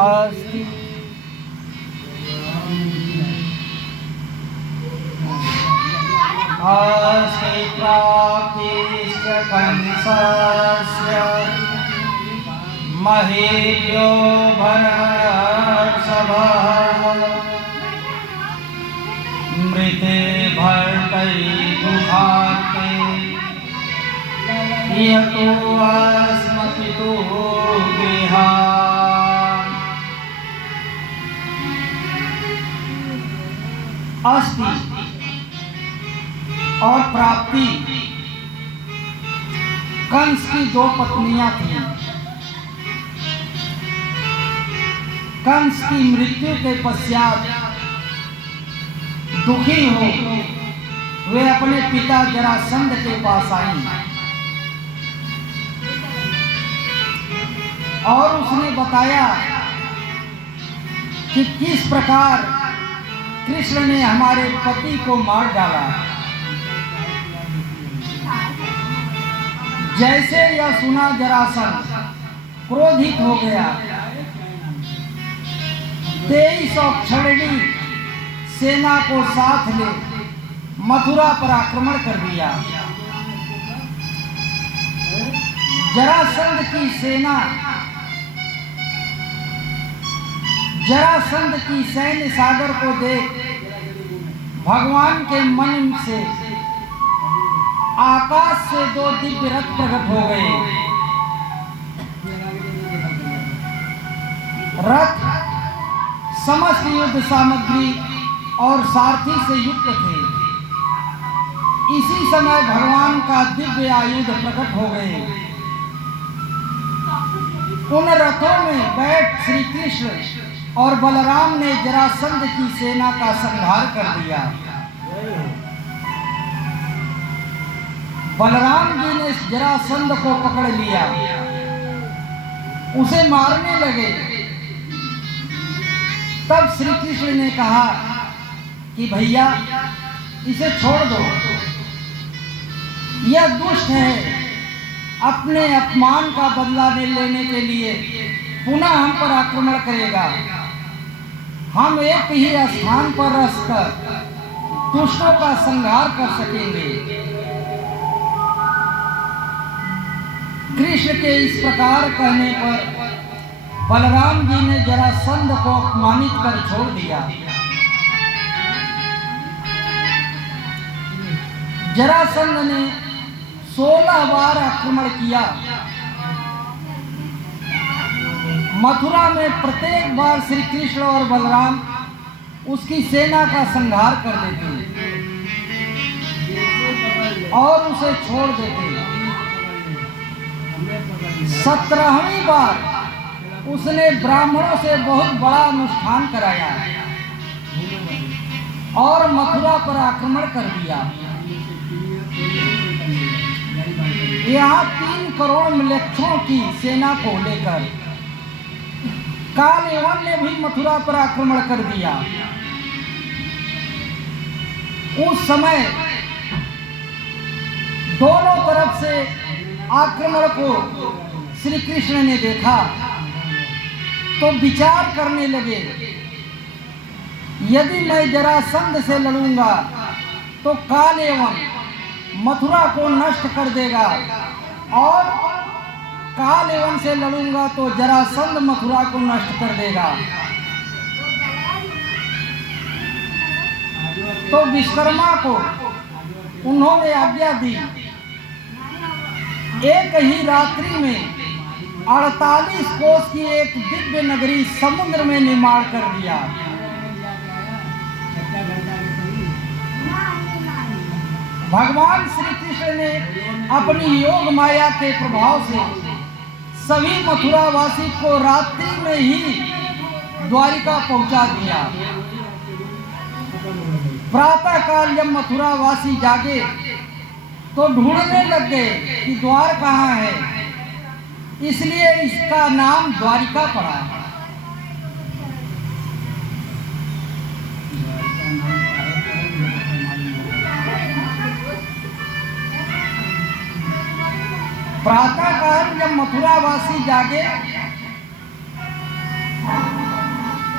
अस्ति अस्ति प्राप्तिश्च कंसस्य महेभ्यो भरतर्षभः मृते भर्तै दुःखार्ते यतो अस्मपितो गृहात्। अस्ति और प्राप्ति कंस की दो पत्नियां थीं। कंस की मृत्यु के पश्चात दुखी हो वे अपने पिता जरासंध के पास आई और उसने बताया कि किस प्रकार कृष्ण ने हमारे पति को मार डाला। जैसे यह सुना जरासंध क्रोधित हो गया। 23 अक्षौहिणी सेना को साथ ले मथुरा पर आक्रमण कर दिया। जरासंध की सेना जरासंध की सैन्य सागर को देख भगवान के मन से आकाश से 2 दिव्य रथ प्रकट हो गए। रथ समस्त युद्ध सामग्री और सारथी से युक्त थे। इसी समय भगवान का दिव्य आयुध प्रकट हो गए। उन रथों में बैठ श्री कृष्ण और बलराम ने जरासंध की सेना का संहार कर दिया। बलराम जी ने जरासंध को पकड़ लिया, उसे मारने लगे। तब श्री कृष्ण ने कहा कि भैया इसे छोड़ दो, यह दुष्ट है, अपने अपमान का बदला लेने के लिए पुनः हम पर आक्रमण करेगा। हम एक ही स्थान पर रहकर दुष्टों का संहार कर सकेंगे। कृष्ण के इस प्रकार कहने पर बलराम जी ने जरासंध को अपमानित कर छोड़ दिया। जरासंध ने 16 बार आक्रमण किया। मथुरा में प्रत्येक बार श्री कृष्ण और बलराम उसकी सेना का संहार कर देते और उसे छोड़ देते। 17वीं बार उसने ब्राह्मणों से बहुत बड़ा अनुष्ठान कराया और मथुरा पर आक्रमण कर दिया। यहाँ 3 करोड़ मलेच्छों की सेना को लेकर कालयवन ने भी मथुरा पर आक्रमण कर दिया। उस समय दोनों तरफ से आक्रमण को श्री कृष्ण ने देखा तो विचार करने लगे, यदि मैं जरासंध से लड़ूंगा तो कालयवन मथुरा को नष्ट कर देगा और कालयवन से लड़ूंगा तो जरासंध मथुरा को नष्ट कर देगा। तो विश्वकर्मा को उन्होंने आज्ञा दी, एक ही रात्रि में 48 कोस की एक दिव्य नगरी समुद्र में निर्माण कर दिया। भगवान श्री कृष्ण ने अपनी योग माया के प्रभाव से सभी मथुरावासी को रात्रि में ही द्वारिका पहुंचा दिया। प्रातः काल जब मथुरावासी जागे तो ढूंढने लग गए कि द्वार कहाँ है, इसलिए इसका नाम द्वारिका पड़ा। प्रातः काल जब मथुरावासी जागे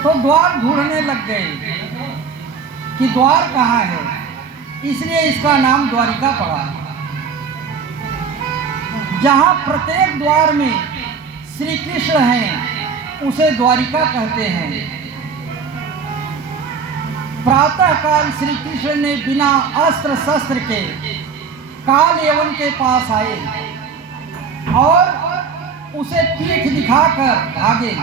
तो द्वार ढूंढने लग गए कि द्वार कहाँ है, इसलिए इसका नाम द्वारिका पड़ा। जहाँ प्रत्येक द्वार में श्री कृष्ण हैं उसे द्वारिका कहते हैं। प्रातः काल श्री कृष्ण ने बिना अस्त्र शस्त्र के काल यवन के पास आए और उसे पीठ दिखाकर भागे।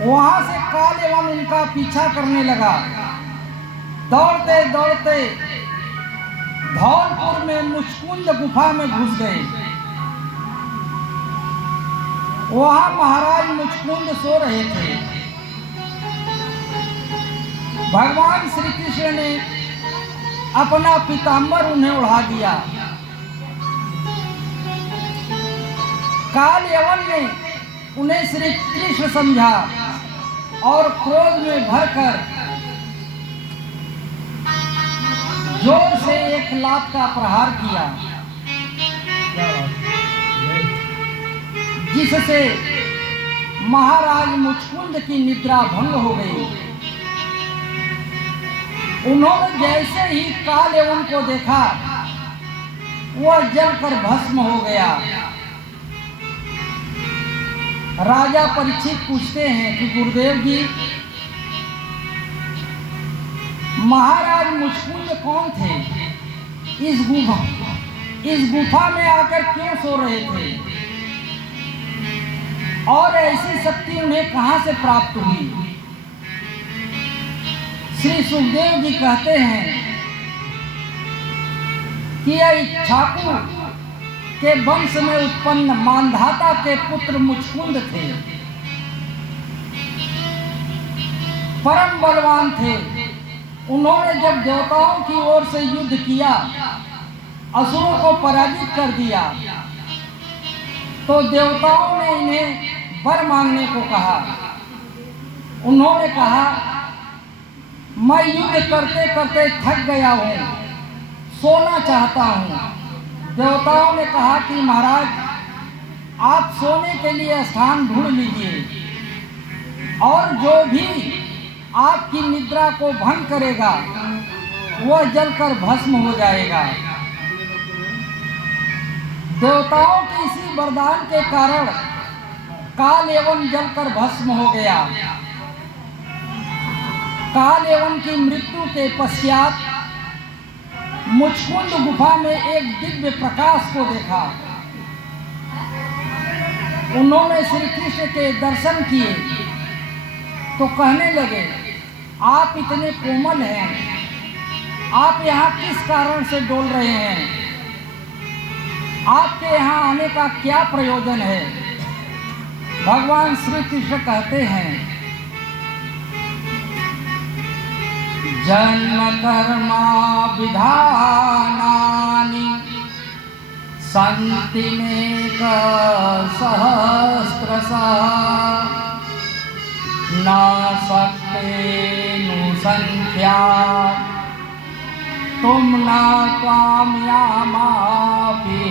वहां से काल यवन उनका पीछा करने लगा। दौड़ते दौड़ते धौलपुर में मुचकुंद गुफा में घुस गए। वहां महाराज मुचकुंद सो रहे थे। भगवान श्री कृष्ण ने अपना पीताम्बर उन्हें उड़ा दिया। काल यवन ने उन्हें श्री कृष्ण समझा और क्रोध में भरकर जोर से एक लात का प्रहार किया, जिससे महाराज मुचकुंद की निद्रा भंग हो गई। उन्होंने जैसे ही काल यवन को देखा वह जलकर भस्म हो गया। राजा परीक्षित पूछते हैं कि गुरुदेव जी, महाराज मुचकुंद कौन थे? इस गुफा में आकर क्यों सो रहे थे और ऐसी शक्ति उन्हें कहां से प्राप्त हुई? श्री सुखदेव जी कहते हैं कि यह इक्ष्वाकु के वंश में उत्पन्न मांधाता के पुत्र मुचकुंद थे। परम बलवान थे। उन्होंने जब देवताओं की ओर से युद्ध किया, असुरों को पराजित कर दिया, तो देवताओं ने इन्हें वर मांगने को कहा। उन्होंने कहा, मैं युद्ध करते करते थक गया हूँ, सोना चाहता हूँ। देवताओं ने कहा कि महाराज, आप सोने के लिए स्थान ढूंढ लीजिए और जो भी आपकी निद्रा को भंग करेगा वह जलकर भस्म हो जाएगा। देवताओं के इसी वरदान के कारण काल यवन जलकर भस्म हो गया। काल यवन की मृत्यु के पश्चात मुचकुंद गुफा में एक दिव्य प्रकाश को देखा। उन्होंने श्री कृष्ण के दर्शन किए तो कहने लगे, आप इतने कोमल हैं, आप यहाँ किस कारण से डोल रहे हैं? आपके यहाँ आने का क्या प्रयोजन है? भगवान श्री कृष्ण कहते हैं, जन्म कर्मा विधानानि सन्ति नेक सहस्रशः न शक्तेनु संख्या तुम न त्वाम यामापि।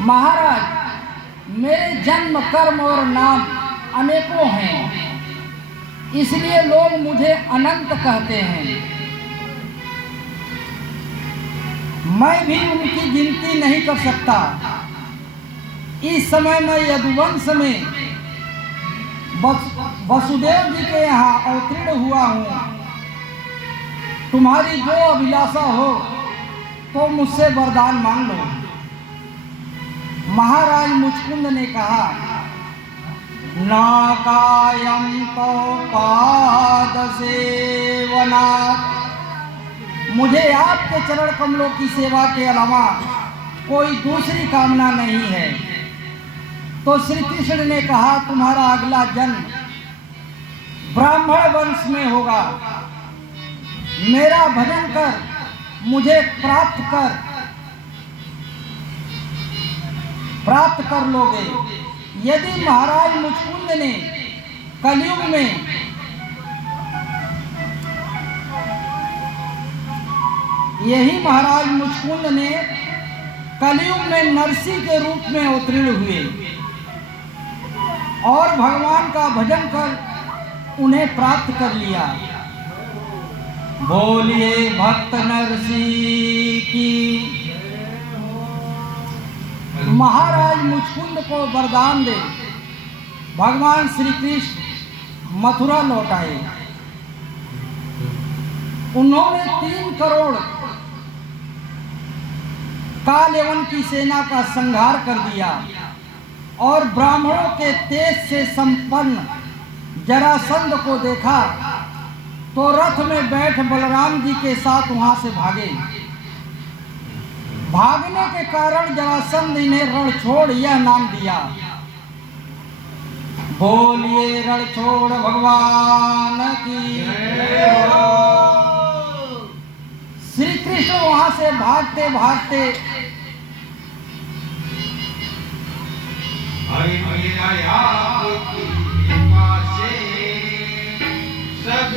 महाराज, मेरे जन्म कर्म और नाम अनेकों हैं, इसलिए लोग मुझे अनंत कहते हैं। मैं भी उनकी गिनती नहीं कर सकता। इस समय मैं यदुवंश में वसुदेव जी के यहाँ अवतीर्ण हुआ हूँ। तुम्हारी जो अभिलाषा हो तो मुझसे वरदान मांग लो। महाराज मुचकुंद ने कहा, ना कायं तो पाद सेवनात्, मुझे आपके चरण कमलों की सेवा के अलावा कोई दूसरी कामना नहीं है। तो श्री कृष्ण ने कहा, तुम्हारा अगला जन्म ब्राह्मण वंश में होगा। मेरा भजन कर मुझे प्राप्त कर लोगे। यदि महाराज मुचकुंद ने कलयुग में महाराज मुचकुंद ने कलयुग में नरसिंह के रूप में अवतीर्ण हुए और भगवान का भजन कर उन्हें प्राप्त कर लिया। बोलिए भक्त नरसिंह की। महाराज मुचकुंद को वरदान दे भगवान श्री कृष्ण मथुरा लौट आए। उन्होंने 3 करोड़ काल यवन की सेना का संहार कर दिया और ब्राह्मणों के तेज से संपन्न जरासंध को देखा तो रथ में बैठ बलराम जी के साथ वहां से भागे। भागने के कारण जरासंध इन्हें रणछोड़ यह नाम दिया। बोलिए रणछोड़ भगवान की। श्री कृष्ण वहां से भागते भागते सब